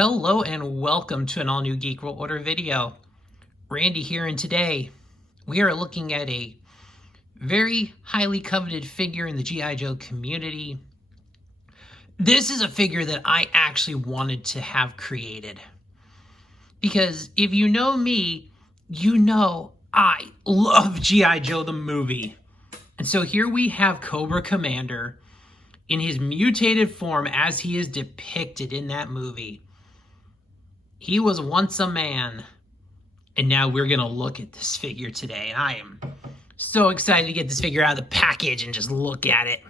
Hello and welcome to an all-new Geek World Order video. Randy here, and today we are looking at a very highly coveted figure in the G.I. Joe community. This is a figure that I actually wanted to have created. Because if you know me, you know I love G.I. Joe the movie. And so here we have Cobra Commander in his mutated form as he is depicted in that movie. He was once a man, and now we're going to look at this figure today. And I am so excited to get this figure out of the package and just look at it.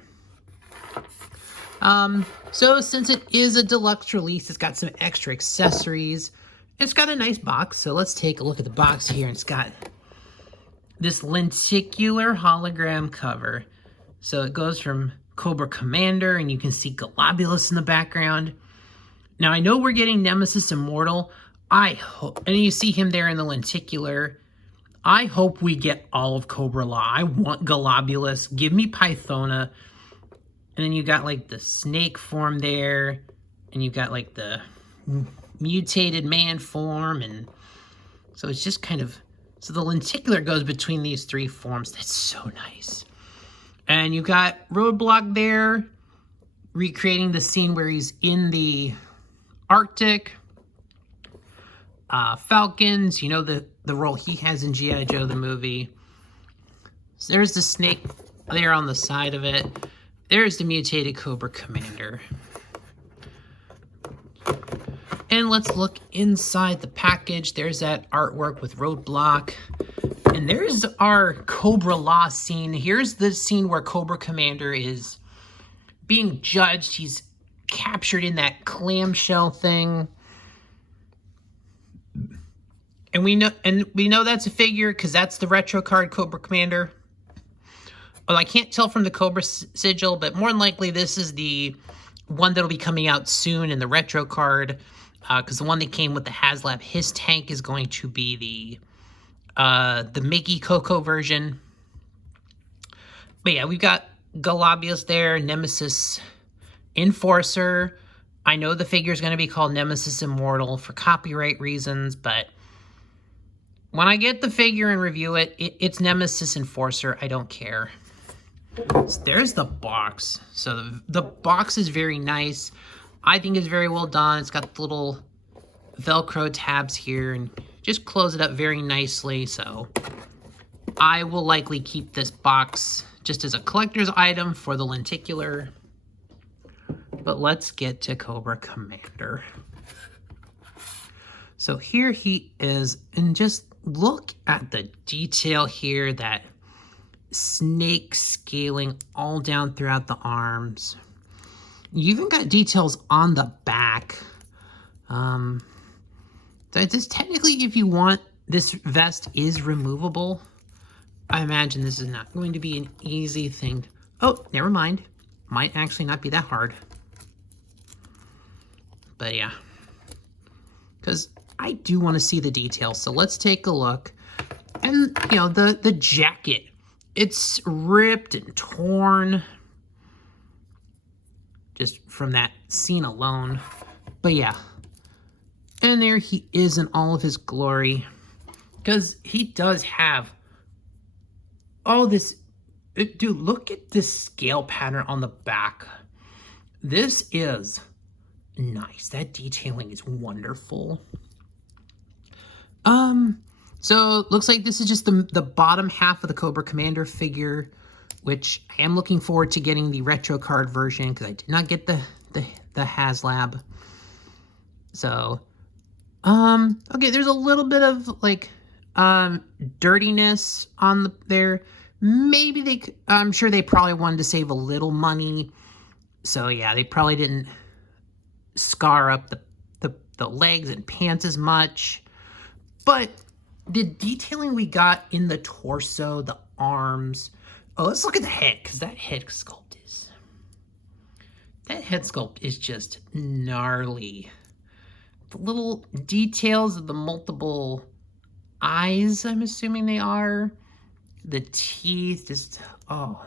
So since it is a deluxe release, it's got some extra accessories. It's got a nice box, so let's take a look at the box here. It's got this lenticular hologram cover. So it goes from Cobra Commander, and you can see Golobulus in the background. Now, I know we're getting Nemesis Immortal. I hope, and you see him there in the lenticular. I hope we get all of Cobra Law. I want Golobulus. Give me Pythona. And then you got like the snake form there. And you got like the mutated man form. And so it's just kind of, so the lenticular goes between these three forms. That's so nice. And you got Roadblock there, recreating the scene where he's in the Arctic. Falcons, you know the role he has in G.I. Joe the movie. So there's the snake there on the side of it. There's the mutated Cobra Commander. And let's look inside the package. There's that artwork with Roadblock. And there's our Cobra Law scene. Here's the scene where Cobra Commander is being judged. He's captured in that clamshell thing. And we know that's a figure because that's the retro card Cobra Commander. Well, I can't tell from the Cobra sigil, but more than likely this is the one that'll be coming out soon in the retro card. Because the one that came with the HasLab, his tank is going to be the Mickey Coco version. But yeah, we've got Golobulus there, Nemesis Enforcer. I know the figure is going to be called Nemesis Immortal for copyright reasons, but when I get the figure and review it, it's Nemesis Enforcer. I don't care. So there's the box. So the box is very nice. I think it's very well done. It's got the little Velcro tabs here and just close it up very nicely. So I will likely keep this box just as a collector's item for the lenticular. But let's get to Cobra Commander. So here he is, and just look at the detail here, that snake scaling all down throughout the arms. You even got details on the back. So it's technically, if you want, this vest is removable. I imagine this is not going to be an easy thing. Oh, never mind. Might actually not be that hard. But yeah, because I do want to see the details. So let's take a look. And, you know, the jacket, it's ripped and torn just from that scene alone. But yeah, and there he is in all of his glory, because he does have all this. Dude, look at this scale pattern on the back. This is nice. That detailing is wonderful. So looks like this is just the bottom half of the Cobra Commander figure, which I am looking forward to getting the retro card version because I did not get the HasLab. So, okay, there's a little bit of like dirtiness on there. Maybe I'm sure they probably wanted to save a little money. So yeah, they probably didn't scar up the legs and pants as much. But the detailing we got in the torso, the arms. Oh, let's look at the head, because that head sculpt is just gnarly. The little details of the multiple eyes, I'm assuming they are. The teeth, just, oh.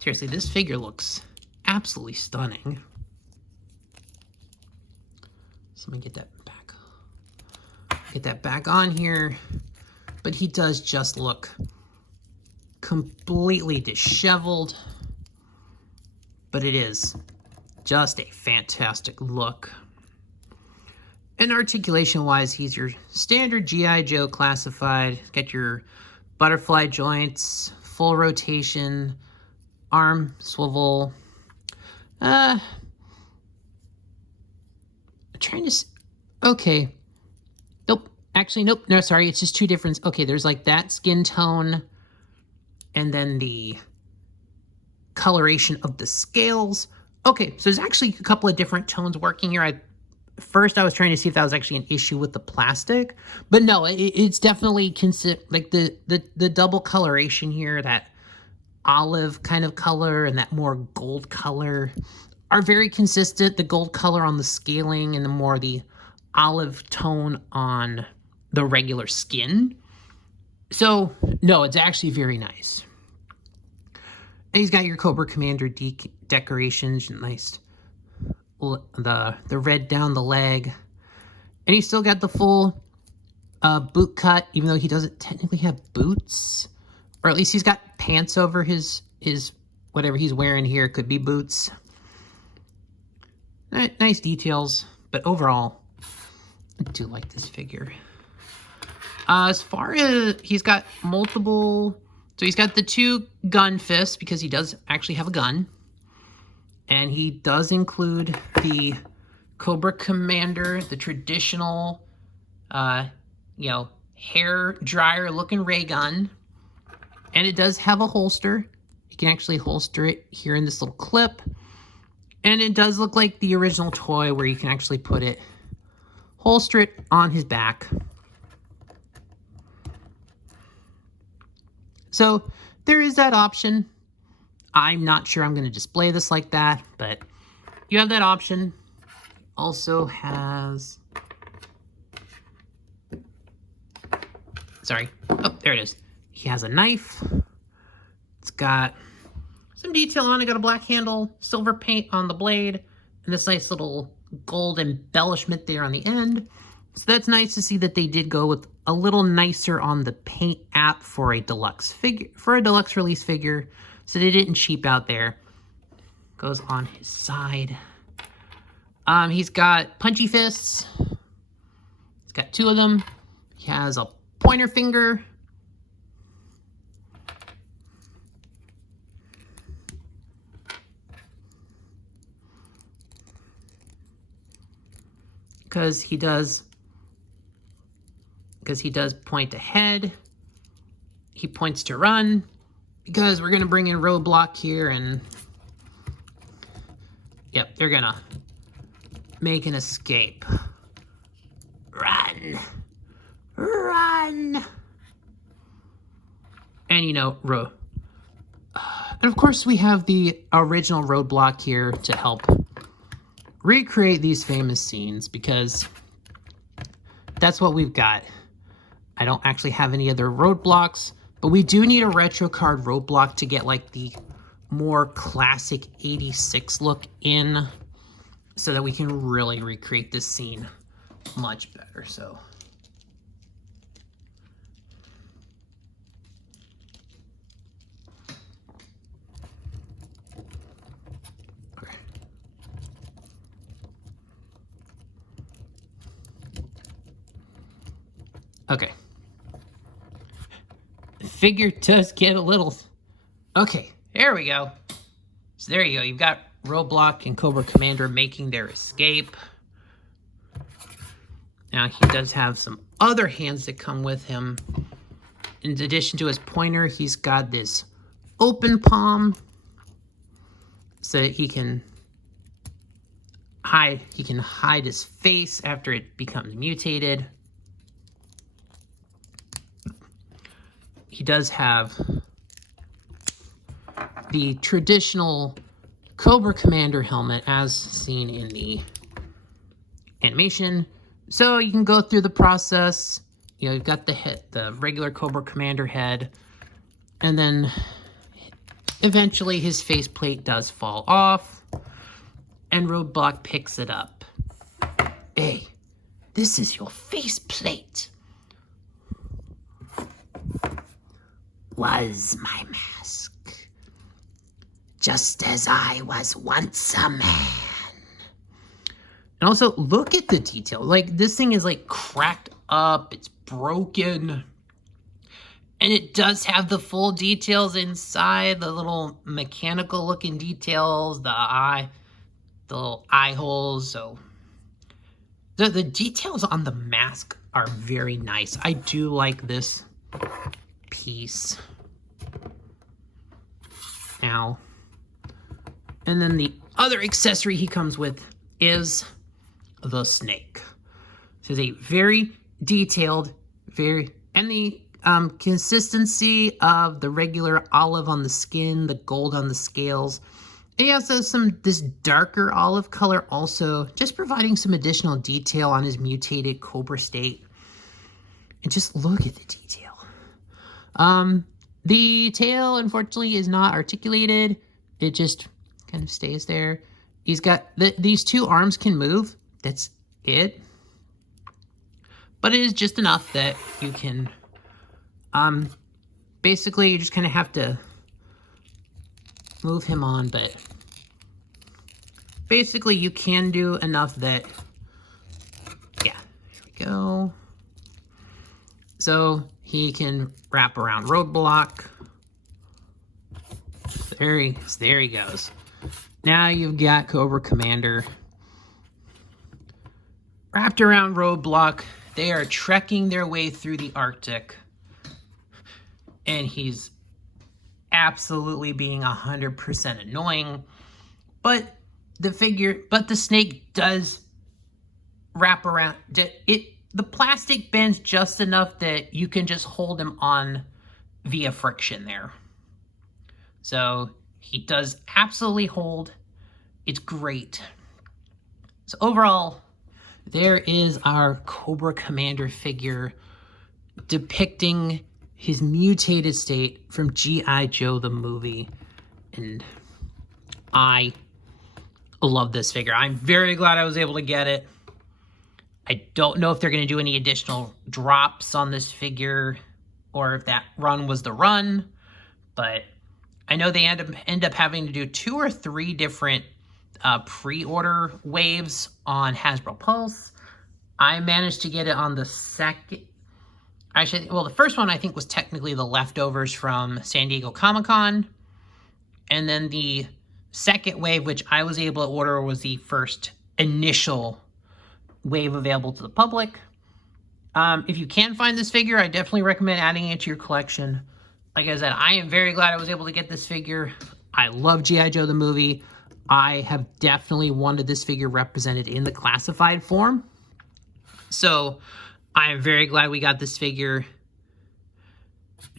Seriously, this figure looks absolutely stunning. So let me get that back. Get that back on here. But he does just look completely disheveled. But it is just a fantastic look. And articulation-wise, he's your standard GIJoe Classified. Got your butterfly joints, full rotation, arm swivel. I'm trying to... Okay. Nope. Actually, nope. No, sorry. It's just two different... Okay, there's like that skin tone. And then the coloration of the scales. Okay, so there's actually a couple of different tones working here. First, I was trying to see if that was actually an issue with the plastic. But no, it's definitely... like the double coloration here, that olive kind of color and that more gold color are very consistent. The gold color on the scaling and the more the olive tone on the regular skin. So, no, it's actually very nice. And he's got your Cobra Commander decorations, nice. The red down the leg. And he's still got the full boot cut, even though he doesn't technically have boots. Or at least he's got pants over his whatever he's wearing here. Could be boots. Nice details, but overall, I do like this figure. As far as he's got multiple, so he's got the two gun fists because he does actually have a gun, and he does include the Cobra Commander, the traditional, hair dryer looking ray gun, and it does have a holster. You can actually holster it here in this little clip. And it does look like the original toy where you can actually put it, holster it on his back. So there is that option. I'm not sure I'm going to display this like that, but you have that option. Also has... Sorry. Oh, there it is. He has a knife. It's got some detail on it. Got a black handle, silver paint on the blade, and this nice little gold embellishment there on the end. So that's nice to see that they did go with a little nicer on the paint app for a deluxe figure, for a deluxe release figure. So they didn't cheap out there. Goes on his side. He's got punchy fists. He's got two of them. He has a pointer finger. Because he does point ahead. He points to run. Because we're going to bring in Roadblock here and... Yep, they're going to make an escape. Run! Run! And, and of course we have the original Roadblock here to help recreate these famous scenes, because that's what we've got. I don't actually have any other Roadblocks, but we do need a retro card Roadblock to get like the more classic 86 look in, so that we can really recreate this scene much better. So okay. The figure does get a little... Okay, there we go. So there you go. You've got Roadblock and Cobra Commander making their escape. Now, he does have some other hands that come with him. In addition to his pointer, he's got this open palm so that he can hide his face after it becomes mutated. He does have the traditional Cobra Commander helmet as seen in the animation. So you can go through the process. You know, you've got the regular Cobra Commander head, and then eventually his faceplate does fall off, and Roadblock picks it up. Hey, This is your faceplate. Was my mask, just as I was once a man. And also, look at the detail. Like, this thing is, like, cracked up. It's broken. And it does have the full details inside. The little mechanical-looking details. The little eye holes. So, the details on the mask are very nice. I do like this piece. Now, and then the other accessory he comes with is the snake. So it's a very detailed, and the consistency of the regular olive on the skin, the gold on the scales. He also has this darker olive color also, just providing some additional detail on his mutated Cobra state. And just look at the detail. The tail, unfortunately, is not articulated. It just kind of stays there. He's got these two arms can move. That's it. But it is just enough that you can, basically, you just kind of have to move him on. But basically, you can do enough that, yeah, here we go. So he can wrap around roadblock. There he goes. Now you've got Cobra Commander wrapped around roadblock. They are trekking their way through the Arctic. And he's absolutely being 100% annoying. But the snake does wrap around. The plastic bends just enough that you can just hold him on via friction there. So he does absolutely hold. It's great. So overall, there is our Cobra Commander figure depicting his mutated state from G.I. Joe the movie. And I love this figure. I'm very glad I was able to get it. I don't know if they're going to do any additional drops on this figure or if that run was the run, but I know they end up having to do 2 or 3 different pre-order waves on Hasbro Pulse. I managed to get it on the second. Actually, well, the first one I think was technically the leftovers from San Diego Comic-Con. And then the second wave, which I was able to order, was the first initial wave available to the public. If you can find this figure, I definitely recommend adding it to your collection. Like I said, I am very glad I was able to get this figure. I love G.I. Joe the movie. I have definitely wanted this figure represented in the classified form. So I am very glad we got this figure.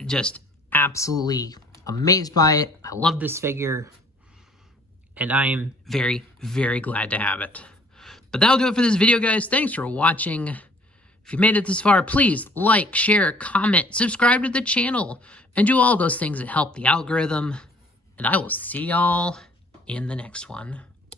Just absolutely amazed by it. I love this figure. And I am very, very glad to have it. But that'll do it for this video, guys. Thanks for watching. If you made it this far, please like, share, comment, subscribe to the channel, and do all those things that help the algorithm. And I will see y'all in the next one.